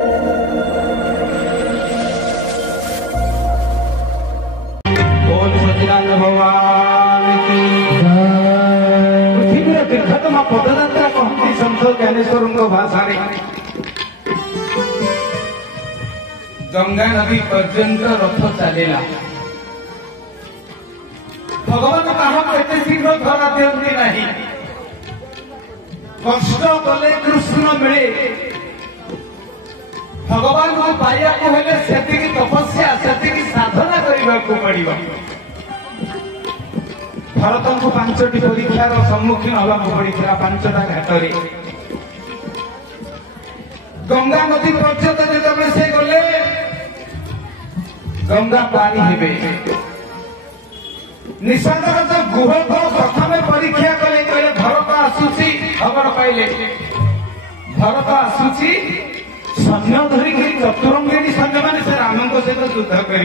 पृथ्वीर दीर्घतम पदयात्रा कहती सन्त ज्ञानेश्वर भाषा गंगा नदी पर्यंत रथ चलेला भगवान कहा एत शीघ्र धरा दिखती नहीं कष्ट कले कृष्ण मिले भगवान को पाइबा हेले सेति तपस्या सेति साधना करने को पड़ो भरत को 5टी परीक्षार सम्मुखीन हवा पड़ा 5टा घाट गंगा नदी पर्यंत जो से गले गंगा पानी हे निशांत गुह को प्रथम परीक्षा कले कहले भरत आसुची खबर पाइले भरत आसुची सैन्य धरिक चतुरंगिणी सैन्य मान से राम सहित युद्ध कर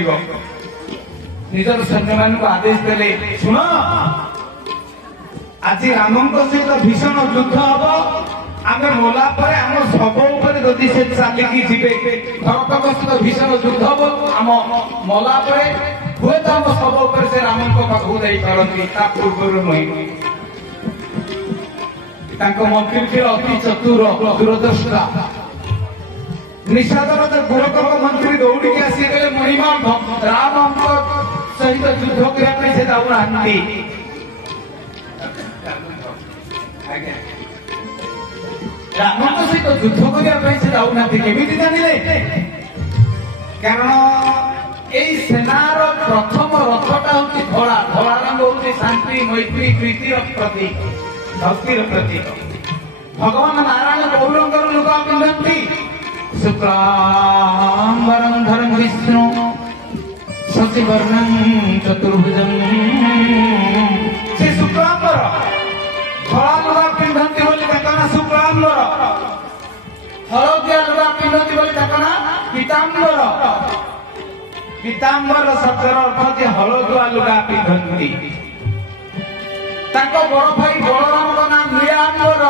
निजर सैन्य मान को आदेश देले सुन आज राम सहित भीषण युद्ध हम आम मोला आम शव उपर जदि से चलिकी जीवे भरत सहित भीषण युद्ध हम आम मोला हुए तो आम शव उपर से राम पाखक जाती पूर्व नुहे मंत्री अति चतुर दूरदृष्टा निषाद गुरकर्म मंत्री दौड़ी आसीगले महिमा राम सहित युद्ध करने से जाऊना राम सहित युद्ध करने से जाऊना केमी जानिले कारण यही सेनार प्रथम रथटा हूँ धड़ा धड़ा रंग हूँ शांति मैत्री प्रीतिर प्रतीक भक्तिर प्रतीक भगवान नारायण गौरंगर लुगा पिंधती शुक्लांबरं धरं विष्णु शशिवर्णं चतुर्भुजं से शुक्लांबर धड़ा लुगा पिंधती बोली ताका शुक्लांबर हलदिया लुगा पिंधती बोली ताका पीतांबर पीतांबर शब्दर अर्थ जे हलदुआ लुगा पिंधती ताको बड़ भाई बलराम नाम नीलांबर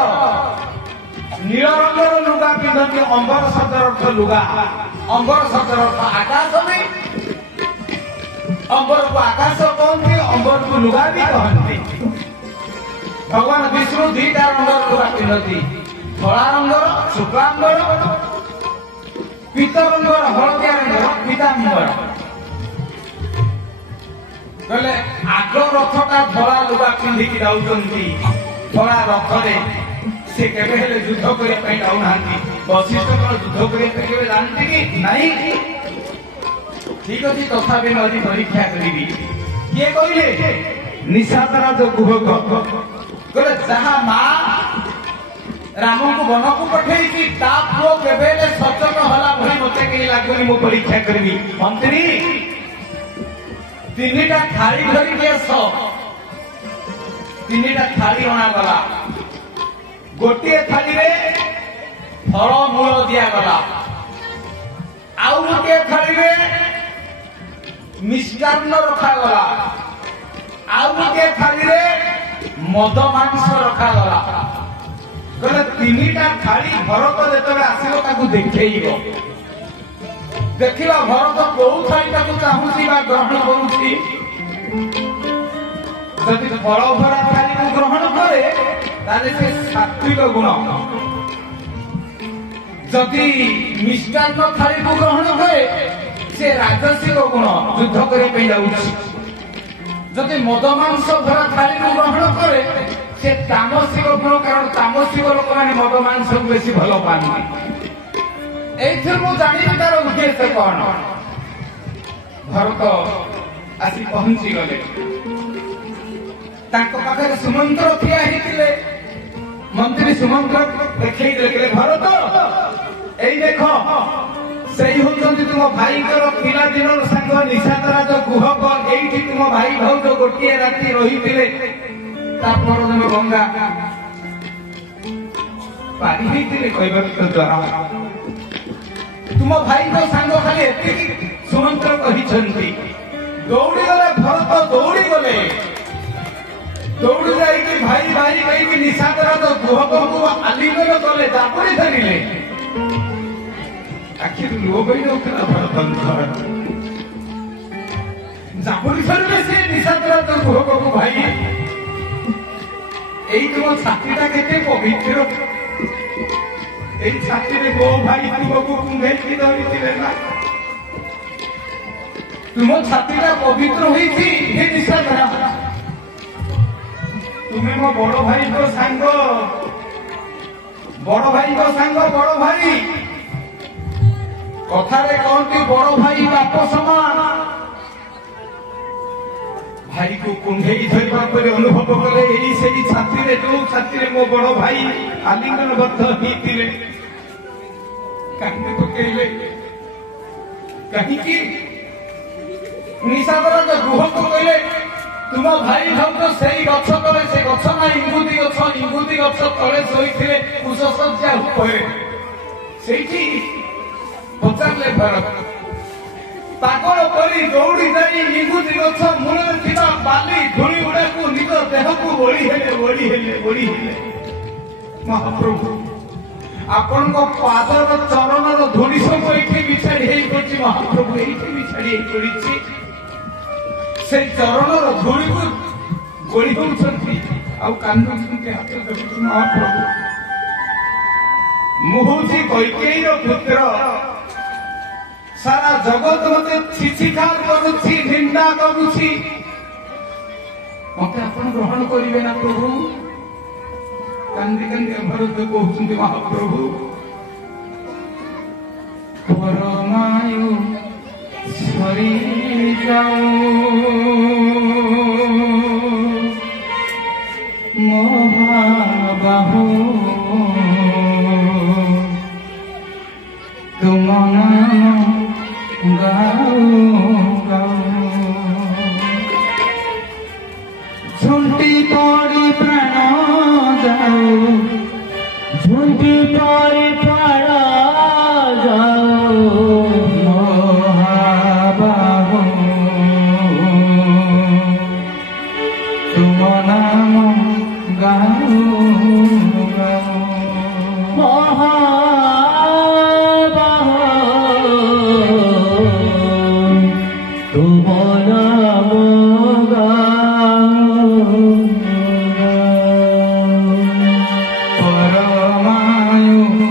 नील रंगर लुगा पिंधती अंबर शब्दर अर्थ लुगा अंबर शब्दर अर्थ आकाश में अंबर को आकाश कहते अंबर को लुगा भी कहते भगवान विष्णु 2टा रंगर लुगा पिंधती धला रंगर शुक्लांबर पीत रंगर हलदिया रंगर पीतांबर कहले आग रथटा धला लुगा पिंधिकी जाऊँगी धला रथरे से केबे हेले युद्ध करने जाऊना वशिष्ठ युद्ध करने जानते कि नहीं ठीक अच्छे तथापि नदी परीक्षा करी किए कहले निशातराज गुहक कहले जहाँ माँ राम को वन को पठेई पुओ केबे सचेत होला भली मत कहीं लगुनि मु परीक्षा करी मंत्री 3टा थाली धरिकी आस 3टा थाली अणागला गोटे थाली फल मूल दिगला आउ गोटे थाली मिष्टान्न रखागला आउ गोटे थाली मद मांस रखागला कहले 3टा थाली भरत जो आसो देखो देखिला भरत कौ थाली चाहूसी ग्रहण करुच्ची जदि फल भरा थाली को ग्रहण करे से सात्विक गुण जदि मिष्टान्न थाली को ग्रहण करे से राजसिक गुण युद्ध करने जदि मद मांस भरा थाली को ग्रहण करे से तामसिक गुण कारण तामसिक लोक मैंने मद मांस को बेसी भल पाती जानी तार उद्देश्य कौन भरत आसी पहुंची गले पाखे सुमंत्र ठिया होते मंत्री सुमंत्र देखले भरत यही देख से होती तुम भाई पिला दिन सांग निशातराज गुहक यही तुम भाई भाउज गोटे राति रही गंगा पारी होते कहवा द्वारा तुम भाई तो सांग खाली सुमंत्र कहते दौड़ी गले भरत दौड़ी गले दौड़ी जाइए भाई भाई कहीं निशातराज गुहक को आलिंगन कले चापुरी धरिले आखिर लुह बही नौला भरतंकर जापुरी सर से निशादरा तो गुह को भाई यही तुम छातीटा के पवित्र এই ছাত্রীরে গো ভাই তুমକୁ কুঙ্গেইকি ধরিছিলে না তুম ছাত্রীটা পবিত্র হয়েছি হে নিশাধরা তুমি মো বড় ভাইଙ୍କ সাঙ্গ বড় ভাই কথারে কহନ୍ତି বড় ভাই বাপ সমান ভাই को কুঙ্গেই ধরিবা পরে অনুভব কলে এই সেই ছাত্রীরে जो ছাত্রীরে মো বড় ভাই আলিঙ্গনবদ্ধ হইতিলে কান্দে পকেইলে কাহিকি নিশাদরা যে গুহକୁ কইলে तुम भाई भाउज सेई गछ तले से गछ ना इंगुदी गछ तले शोइथिले कुशसज्जा उपरे सेठी पचारले भरत पागल परी दौड़ी जाई इंगुदी गछ मूल थिबा बाली धूଳି उड़ाकू निज देहकू ओळी हेले महाप्रभु आपण को पादर चरणर धूଳି सब एठी बिछाड़ी हेई पड़छि महाप्रभु एठी बिछाड़ी हेई पड़छि से चरणर धूଳି को गोली होउछंती आ कांदुछंती हाथ धरि महाप्रभु मुहुजी कैकेयीर पुत्र सारा जगत मते छिछिकार करुछि निंदा करुछि मते आपण ग्रहण करिवे ना प्रभु कांदी भरत कहते महाप्रभु परमायु सरी जाओ महाबाहु तुम गाओ झुंटी पड़ी प्राण जाओ झुंटी पड़ी प्राण जाओ महाबाहु तुम नाम गाओ परमायु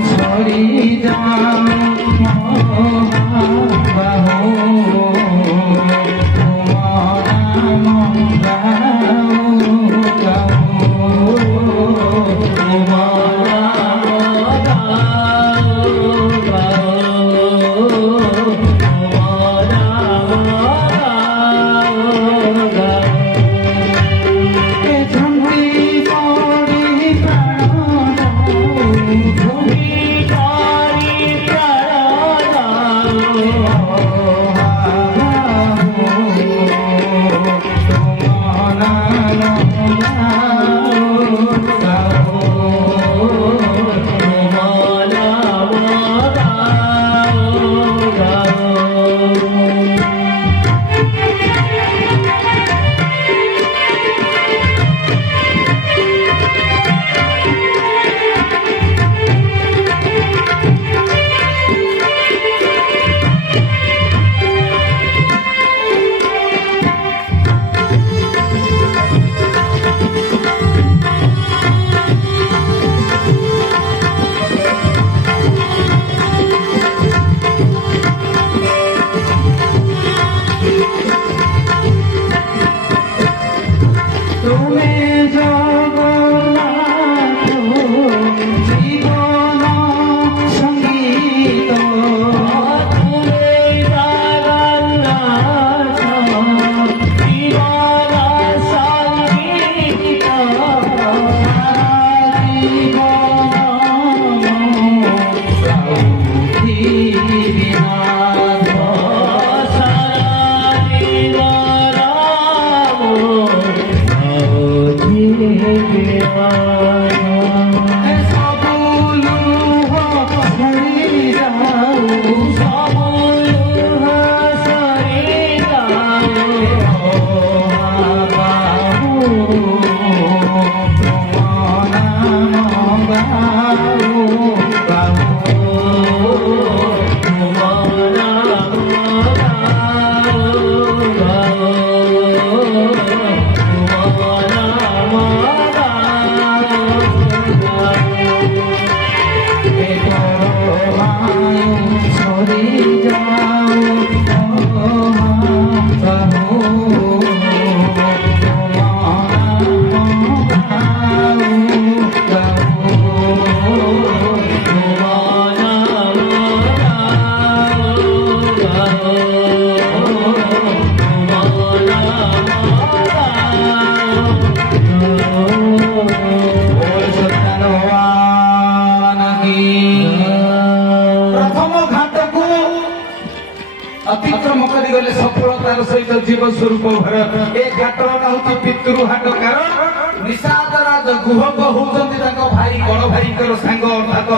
अतिक्रम कर सफलतार सहित जीव स्वरूप भर ए घाटर नाम पितृ हाट कारण निषादराज गुहक होती भाई बड़ भाई सांग अर्थात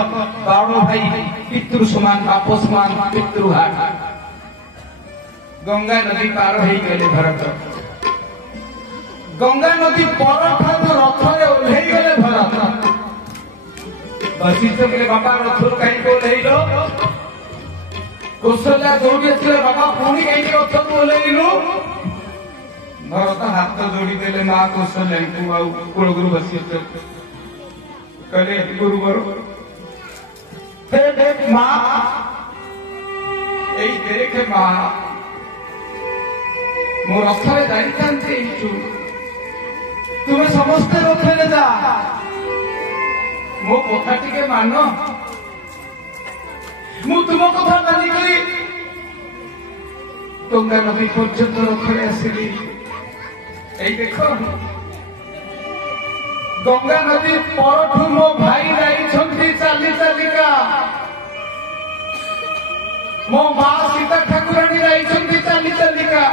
बड़ भाई पितृ समान बाप समान पितृ हाट गंगा नदी पार हो गले भरत गंगा नदी पर रथरे ओह्ल गले भरत वशिष्ठ कहले बापा रथर कहीं ओह्ल कौशल्या दौड़ी आसले बाबा पुणी कहीं रथ को ओह्लैलु भरत हाथ जोड़ी देले माँ कौशल्या कूल गुरु वशिष्ठ कहले गुरुवर माँ देखे माँ मो रथरे जाइथांती तुम्हें समस्ते रथरे जा मो कथा टिके मान मु तुम कथा मानिकी गंगा नदी पर्यंत रथरे आसिली देख गंगा नदी पर मो भाई जाइछंती चाली चालिका मो माँ सीता ठाकुराणी जाइछंती चाली चालिका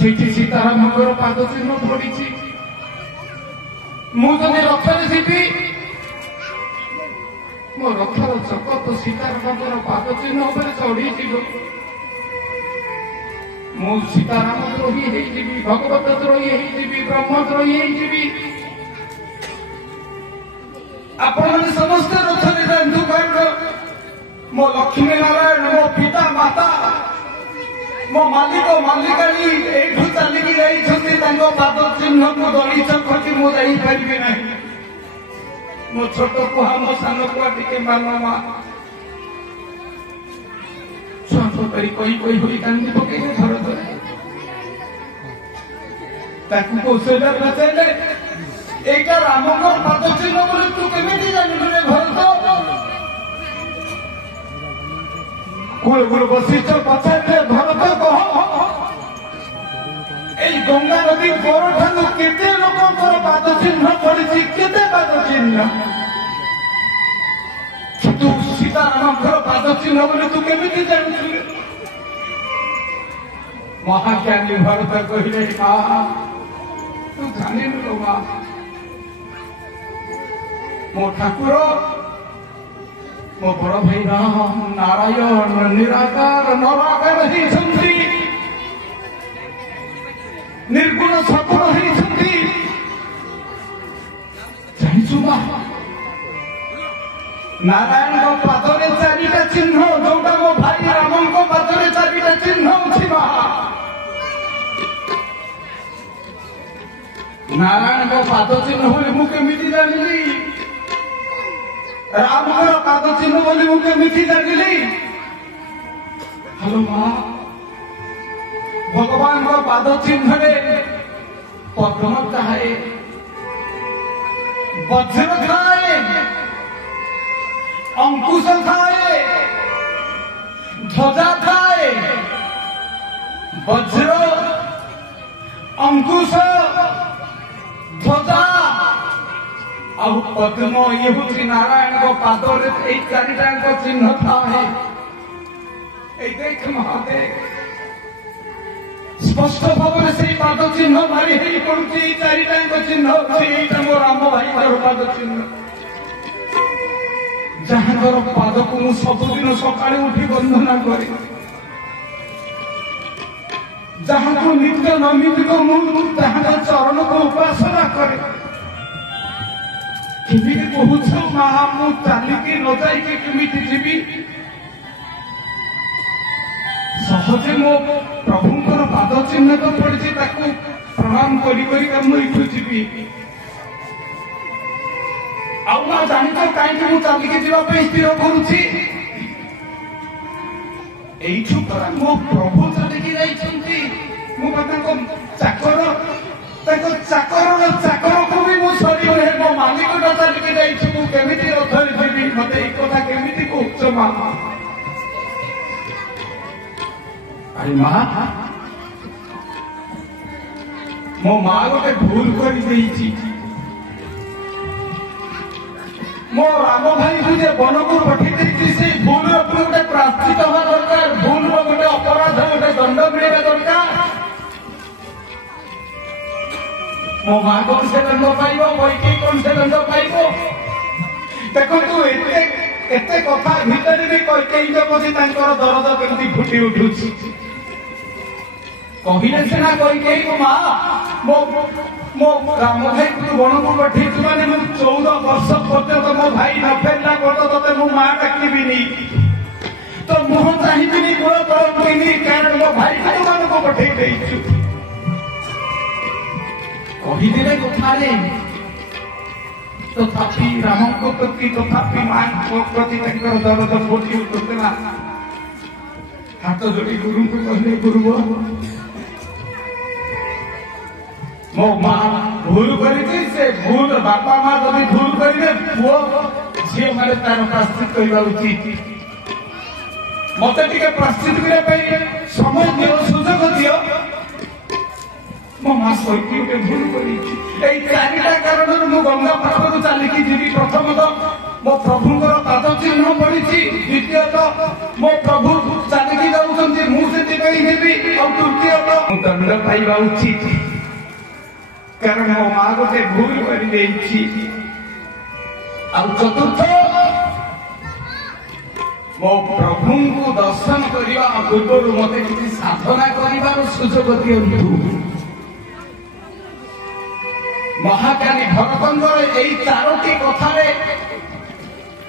सीटी सीतारामंकर पाद चिन्ह पड़ी मुझे रथरे जीवी मो रथर चक तो सीतारामंकर पाद चिन्ह उपर चढ़ी मु सीताराम द्रोही होगी भगवत द्रोही होगी ब्रह्म द्रोही होगी आपण समस्त रथरे जातु कारण मो लक्ष्मी नारायण मो पिता माता मो मालिक मालिकाणी एठू चलिकी जाइछंती तांको पाद चिन्ह को दली चखती मु जाई परिबे नाही मो छोट कुहा मो सान कुआ टिके मानो मा छुआ करी कोई होई कांदी पके घर धरे ताकू कौशल्या पचारे एका रामको पाद चिन्ह बोले तू केमिति जानिलु रे भरत कूल गुरु वशिष्ठ पचारे भरत कह गंगा नदी पर ठानु केते लोकंकर पाद चिन्ह पड़ी केते पाद चिन्ह तू सीतारामंकर पाद चिन्ह बोले तू केमिति जानिलु महाज्ञानी भरत कहले माँ तू जानिलु माँ मो ठाकुर मो बड़ भाई राम नारायण निराकार नराकार ही निर्गुण सगुण ही नारायण को पादरे चारिटा चिन्ह जोटा मो भाई राम को पादरे चारिटा चिन्ह अच्छी नारायण को पाद चिन्ह बोली मुझे जानिली राम को पाद चिन्ह बोली मुझे जानिली हेलो माँ भगवान को पाद चिन्ह पद्म थाए वज्र थाए अंकुश थाए ध्वजा थाए वज्र अंकुश ध्वजा और पद्म ये हूँ नारायण को पादरे चारिटा चिन्ह थाए देख महादेव स्पष्ट भाव से पाद चिन्ह मारी पड़ी चारिटा चिन्ह अच्छी मो राम भाई पाद चिन्ह जहां पाद को मु सबुदिन सकाଳେ उठी वंदना करे जहां को नित्य नमित को मु जहां चरण को उपासना करे केमिति कहूछ माँ मु चालिकी न जाइके केमिति जीवी सहजे मो प्रभुंकर पाद चिन्ह तो पड़ी प्रणाम करी जीवी आउ जानी तो कहीं मुझे चलिकी जावाई स्थिर करुच्ची এইଠୁ ପରା ମୋ ପ୍ରଭୁ ଚାଲିକି ଯାଇଛନ୍ତି। ମୁଁ ତାଙ୍କ ଚାକର, ତାଙ୍କ ଚାକରର ଚାକରକୁ ବି ମୁଁ ସରିବନି। ମୋ ମାଲିକଟା ଚାଲିକି ଯାଇଛି, ମୁଁ କେମିତି ରଥରେ ଯିବି? ମତେ ଏଇ କଥା କେମିତି କହୁଛ ମା? ଆରେ ମା, ମୋ ମା ଗୋଟେ ଭୁଲ କରିଦେଇଛି। ମୋ ରାମ ଭାଇକୁ ଯେ ବନକୁ ପଠେଇ ଦେଇଛି, ସେଇ ଭୁଲର ଉପରେ ଗୋଟେ ପ୍ରାଶ୍ଚିତ ହେବା ଦରକାର। ଭୁଲର ଗୋଟେ ଅପରାଧ, ଗୋଟେ ଦଣ୍ଡ ମିଳିବା ଦରକାର। ମୋ ମା କଣ ସେ ଦଣ୍ଡ ପାଇବ? ବୈକି କଣ ସେ ଦଣ୍ଡ ପାଇବ? ଦେଖନ୍ତୁ, ଏତେ କଥା ଭିତରେ ବି କୈକେୟୀ ପ୍ରତି ତାଙ୍କର ଦରଦ କେମିତି ଫୁଟି ଉଠୁଛି। କହିଲେ ସିନା କୈକେୟୀ, ମା ମୋ ରାମ ଭାଇକୁ ବଣକୁ ପଠେଇଛୁ ମାନେ ମୁଁ 14 ବର୍ଷ ପର୍ଯ୍ୟନ୍ତ ମୋ ଭାଇ ନ ଫେରିଲା ପର୍ଯ୍ୟନ୍ତ ତତେ ମୁଁ ମା ଡାକିବିନି, ତ ମୁହଁ ଚାହିଁବିନି, ଗୋଳ ତଳବିନି, କାରଣ ମୋ ଭାଇକୁ ବଣକୁ ପଠେଇ ଦେଇଛୁ। କହିଦେଲେ କଥାରେ, ତଥାପି ରାମଙ୍କ ପ୍ରତି, ତଥାପି ମାଙ୍କ ପ୍ରତି ତାଙ୍କର ଦରଦ ଫୁଟି ଉଠୁଥିଲା। ହାତ ଯୋଡ଼ି ଗୁରୁଙ୍କୁ କହିଲେ, ଗୁରୁ ମୋ ମା ଭୁଲ କରିଛି। ସେ ଭୁଲ, ବାପା ମା ଯଦି ଭୁଲ କରିବେ, ପୁଅ ଝିଅ ମାନେ ତାର ପ୍ରାଶ୍ଚିତ କରିବା ଉଚିତ। ମତେ ଟିକେ ପ୍ରାଶ୍ଚିତ କରିବା ପାଇଁ ସମୟ ଦିଅ, ସୁଯୋଗ ଦିଅ। ମୋ ମା ସହିତ ଗୋଟେ ଭୁଲ କରିଛି। ଏଇ 4ଟା କାରଣରୁ ମୁଁ ଗଙ୍ଗା ପାଖରୁ ଚାଲିକି ଯିବି। ପ୍ରଥମତଃ ମୋ ପ୍ରଭୁଙ୍କର ପାଦ ଚିହ୍ନ ପଡିଛି। ଦ୍ୱିତୀୟତଃ ମୋ ପ୍ରଭୁ ଚାଲିକି ଯାଉଛନ୍ତି, ମୁଁ ସେଥିପାଇଁ ନେବି। ଆଉ ତୃତୀୟତଃ ମୁଁ ଦଣ୍ଡ ପାଇବା ଉଚିତ, କାରଣ ମୋ ମା ଗୋଟେ ଭୁଲ କରିଦେଇଛି। ଆଉ ଚତୁର୍ଥ, ମୋ ପ୍ରଭୁଙ୍କୁ ଦର୍ଶନ କରିବା ପୂର୍ବରୁ ମତେ କିଛି ସାଧନା କରିବାର ସୁଯୋଗ ଦିଅନ୍ତୁ। ମହାଜ୍ଞାନୀ ଭରତଙ୍କର ଏଇ 4ଟି କଥାରେ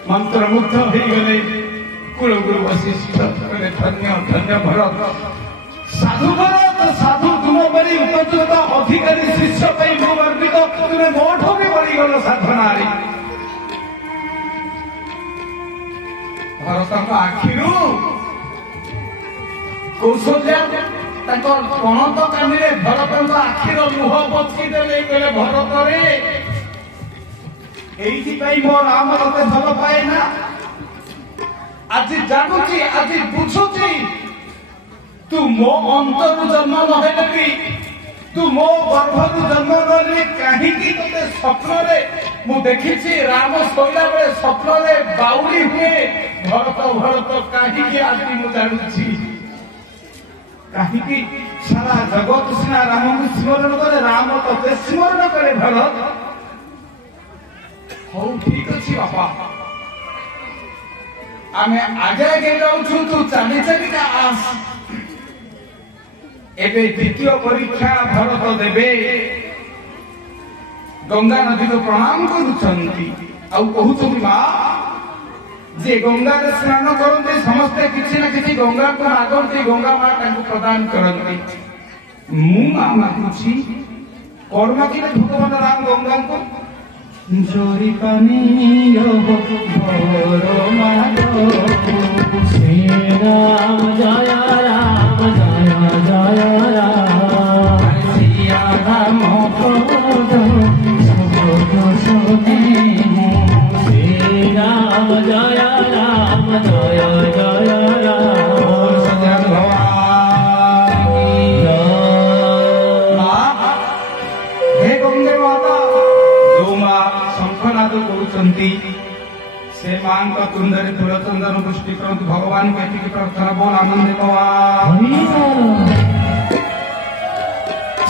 ମନ୍ତ୍ରମୁଗ୍ଧ ହେଇଗଲେ କୁଳଗୁରୁ ବଶିଷ୍ଠ। ଧନ୍ୟ ଧନ୍ୟ ଭରତ, ସାଧୁ ଭରତ, ସାଧୁ ତୁମ ପରି ଉପଯୁକ୍ତ ଅଧିକାରୀ ଶିଷ୍ୟ ପାଇଁ ମୁଁ ଗର୍ବିତ। ତୁମେ ମୋଠୁ ବି ବଳିଗଲ ସାଧନାରେ। ଭରତଙ୍କ ଆଖିରୁ କୌଶଲ୍ୟା ତାଙ୍କ ପଣତ କାନିରେ ଭରତଙ୍କ ଆଖିର ଲୁହ ପୋଛିଦେଲେ। କହିଲେ, ଭରତରେ, ଏଇଥିପାଇଁ ମୋ ରାମ ତତେ ଭଲ ପାଏ ନା? ଆଜି ଜାଣୁଛି, ଆଜି ବୁଝୁଛି, ତୁ ମୋ ଅନ୍ତରୁ ଜନ୍ମ ନହେଲେ ବି, ତୁ ମୋ ଗର୍ଭରୁ ଜନ୍ମ ନହେଲେ କାହିଁକି ତତେ ସ୍ୱପ୍ନରେ ମୁଁ ଦେଖିଛି। ରାମ ଶୋଇଲା ବେଳେ ସ୍ୱପ୍ନରେ ବାଉଳି ହୁଏ, ଭରତ ଭରତ କାହିଁକି ଆଜି ମୁଁ ଜାଣୁଛି। କାହିଁକି? ସାରା ଜଗତ ସିନା ରାମଙ୍କୁ ସ୍ମରଣ କରେ, ରାମ ତତେ ସ୍ମରଣ କରେ ଭରତ। ହଉ ଠିକ ଅଛି ବାପା, ଆମେ ଆଗେ ଆଗେ ଯାଉଛୁ, ତୁ ଚାଲି ଚାଲିକା ଆସ। ଏବେ ଦ୍ୱିତୀୟ ପରୀକ୍ଷା ଭରତ ଦେବେ। ଗଙ୍ଗା ନଦୀକୁ ପ୍ରଣାମ କରୁଛନ୍ତି, ଆଉ କହୁଛନ୍ତି, ମା ଯେ ଗଙ୍ଗାରେ ସ୍ନାନ କରନ୍ତି ସମସ୍ତେ କିଛି ନା କିଛି ଗଙ୍ଗାକୁ ମାଗନ୍ତି, ଗଙ୍ଗା ମା ତାଙ୍କୁ ପ୍ରଦାନ କରନ୍ତି। ମୁଁ ମାଗୁଛି, କଣ ମାଗିଲେ ଭଗବାନ ରାମ ଗଙ୍ଗାଙ୍କୁ? ଜୋରି ପାନି ଶ୍ରୀ ରାମ ଜୟ ରାମ ଜୟ ଜୟ ରାମ ସିୟା ରାମ ପଦ ଶୁନେ ଶ୍ରୀ ରାମ ଜୟ ରାମ ଜୟ ଜୟ ରାମ। ହେ ଗଙ୍ଗେ ମାତା, ଯୋଉ ମା ଶଙ୍ଖନାଦ କରୁଛନ୍ତି, ସେ ମାଙ୍କ ତୁଣ୍ଡରେ ଫୁଲ ଚନ୍ଦନ ବୃଷ୍ଟି କରନ୍ତୁ। ଭଗବାନଙ୍କୁ ଏତିକି ପ୍ରାର୍ଥନା, ବୋଲ ଆନନ୍ଦ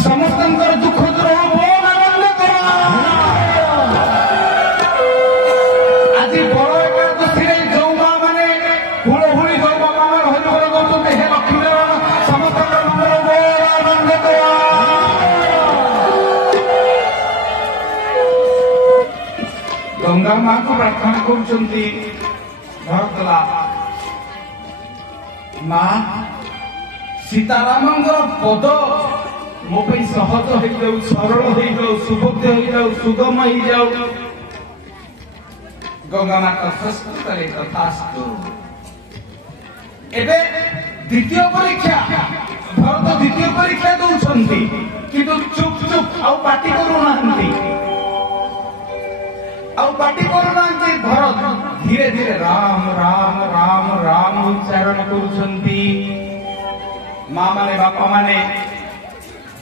ସମସ୍ତଙ୍କର ଦୁଃଖ ଦୂର ହବ, ବୋଲ ଆନନ୍ଦ କର। ଆଜି ବଡ ଏକାଦଶୀରେ ଯୋଉ ମା ମାନେ ହୁଳହୁଳି, ଯୋଉ ବାପା ମାନେ ହରିବୋଲ କରୁଛନ୍ତି, ହେ ଲକ୍ଷ୍ମୀ ସମସ୍ତଙ୍କର ମଙ୍ଗଳ, ବୋଲ ଆନନ୍ଦ କର। ଗଙ୍ଗା ମାଙ୍କୁ ପ୍ରାର୍ଥନା କରୁଛନ୍ତି ଭରତଲା, ମା ସୀତାରାମଙ୍କର ପଦ ମୋ ପାଇଁ ସହଜ ହେଇଯାଉ, ସରଳ ହେଇଯାଉ, ସୁବୋଧ୍ୟ ହେଇଯାଉ, ସୁଗମ ହେଇଯାଉ। ଗଙ୍ଗା ମା ତଥାସ୍ତୁ କରେ, ତଥାସ୍ତୁ। ଏବେ द्वितीय परीक्षा भरत द्वितीय परीक्षा दौरान किंतु चुप चुप आउ पार्टी करूना भरत धीरे धीरे राम राम राम राम उच्चारण करुछंती माँ माने बापा माने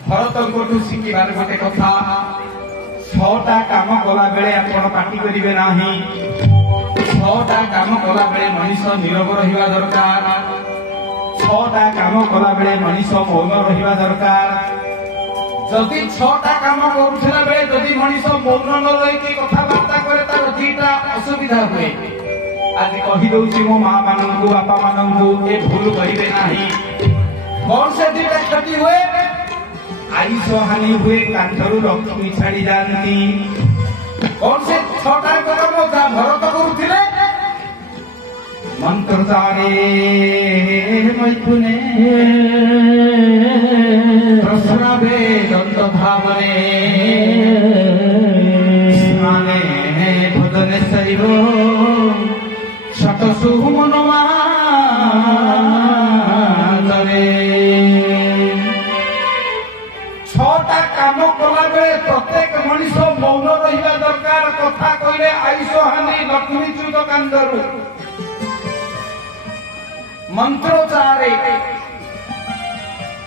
भरत को शिखिबार गोटे कथा 6टा काम कला बेले आपण पार्टी करिवे नाही 6टा काम कला बेले मनीष नीरव रहिबा दरकार 6टा काम कला बेले मनीष मौन रहिबा दरकार जदि 6टा काम करुछला बेले जदि मनीष मौन न रही कथा बार्ता करे तार 2टा असुविधा हुए आज कहि दउछि मो मां मानंकु बापा मानंकु ए भूल करिवे नाही कौन से 2टा क्षति हुए आयुष हानि हुए कांधरू लक्ष्मी छाड़ी जाती कौन से 6टा कर्म जा भरत करुथिले मंत्र जाने मैथुने प्रश्नावे दंत भावने माने भजने शैव शतसु मनवा काम कला बेले प्रत्येक मनीष मौन रहिबा दरकार कथा कहले आयुष हानि लक्ष्मी च्युत कांदरू मंत्रोच्चारे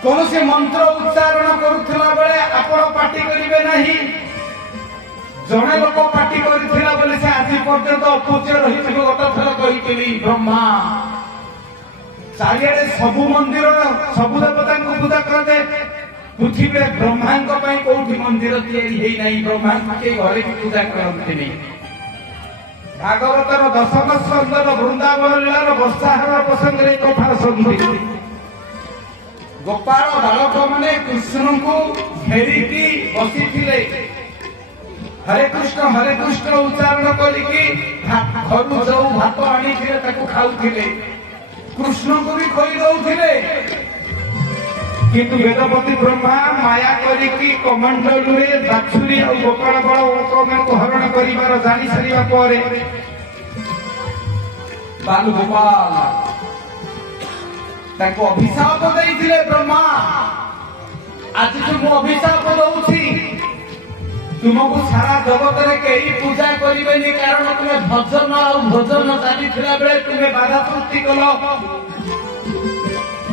कौन से मंत्र उच्चारण करुथिला बेले आपण पार्टी करिवे नाही जणे लोक पार्टी करिथिला बेले से आज पर्यंत अपूज्य रहिथिबो गत थर कहिथिली ब्रह्मा चारियाडे सबु मंदिर सबु देवता को पूजा करते पृथ्वी ब्रह्मा कौटी मंदिर तैयारी ब्रह्मा के घरे भी पूजा करते भागवतर 10म स्कंदर वृंदावन लीलार वर्षाहार प्रसंग कथा शुणुती गोपाल बालक मैंने कृष्ण को घेरिकी बसी हरे कृष्ण उच्चारण करिकी घर जो भात आनी खाऊले कृष्ण को भी खोई दौले किंतु वेदपति ब्रह्मा माया करिकी कमंडलू बाछुरी और गोपाल बालक को हरण करिवार जानी सारिबा परे बालु गोपाल ताको अभिशाप देइथिले ब्रह्मा आज तुम अभिशाप दउछि तुमको सारा जगत रे केही पूजा करिबेनी कारण तुमे भजन और भजन चालिथिला बेले तुमे बाधा सृष्टि कलो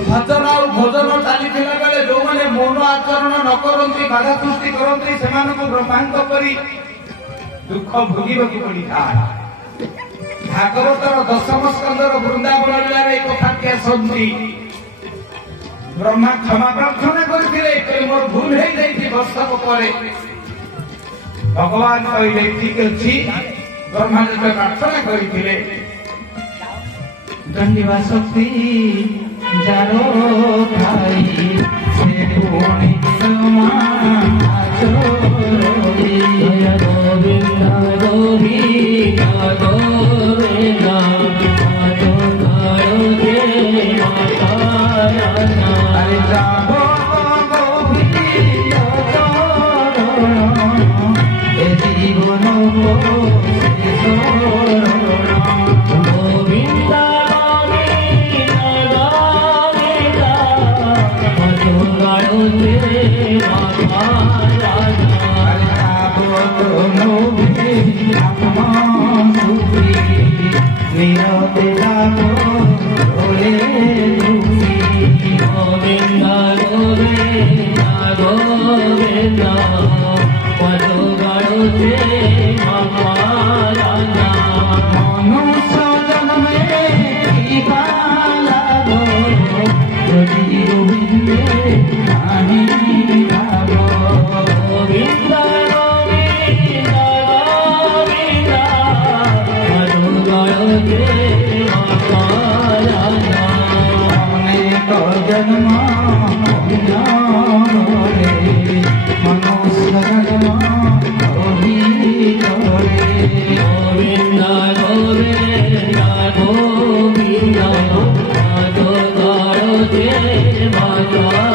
भजन और भजन चालिथिला बेले जो माने मौन आचरण न करंती बाधा सृष्टि करंती सेमानकु ब्रह्मांड परि दुख भोगिबकु पड़िଥାଏ भागवतर 10म स्कंदर वृंदावन लीलार एक कथा के सुनती ब्रह्मा क्षमा प्रार्थना करथिले मोर भूल हे जाईथि वर्षक परे भगवान कहले ठीक अछि ब्रह्मा जी प्रार्थना करथिले दंडिवा शक्ति जारो भाई से पुणी समाचो गोविंदा गोविंदा गोविंदा तो गायो के माताना अरे जाबो गोविंदा ए जीवन को गोविंदा Bye.